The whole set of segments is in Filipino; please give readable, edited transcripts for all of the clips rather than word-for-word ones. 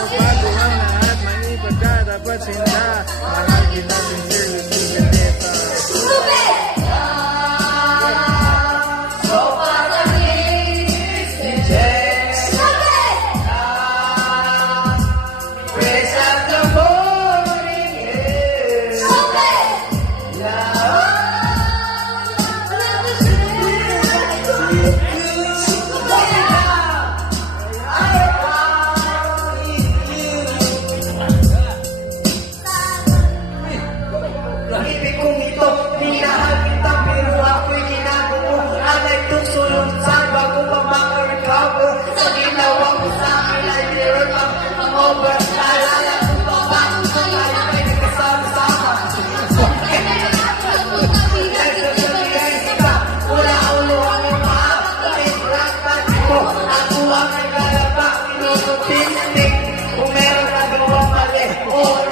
bago ang lahat, may ipagkatapat sinta. Mahal din natin sir, hindi ganeta. Ibig kong ito, minahal kita pero ako'y ginagawa. Alay itong sulong sa bago pa maka-recover. Sa ginawa ko sa akin ay meron ang over. Naalala ko pa ba kung tayo ay nagkasama-sama. Wala ulo ang mga kahit ko. Ako ang naglalaba, pinututin-tik. Kung meron na gawang mali,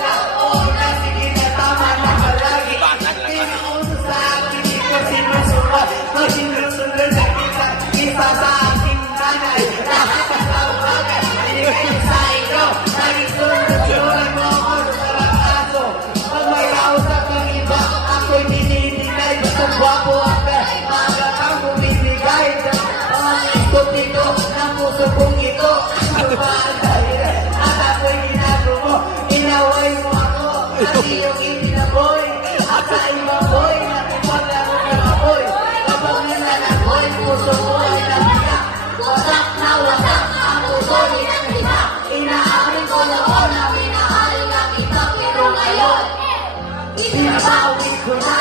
na, sige na tama na palagi. Pinauso sa akin, ito sinusunod. Sinusunod na kita, isa sa aking nanay. Nakapasawagay, hindi kayo sa ikaw. Nagisunod-sunod mo ako sa aso. Pag may kausap ng iba, ako'y nininigay. Bastang gwapo ang mga kang bumibigay. Ang ito-tito ng puso kong ito. At ako'y ginagawa mo, inaway mo ako. Sa iyong itinaboy, at sa ibang boy, nakipaglaro ng apoy. Kapag nilalaboy, puso ko ay nagkita. Wasak na wasak, ang puso ay nagkita. Inaamin ko noon na minahal na kita, pero ngayon, ibinabawi ko na.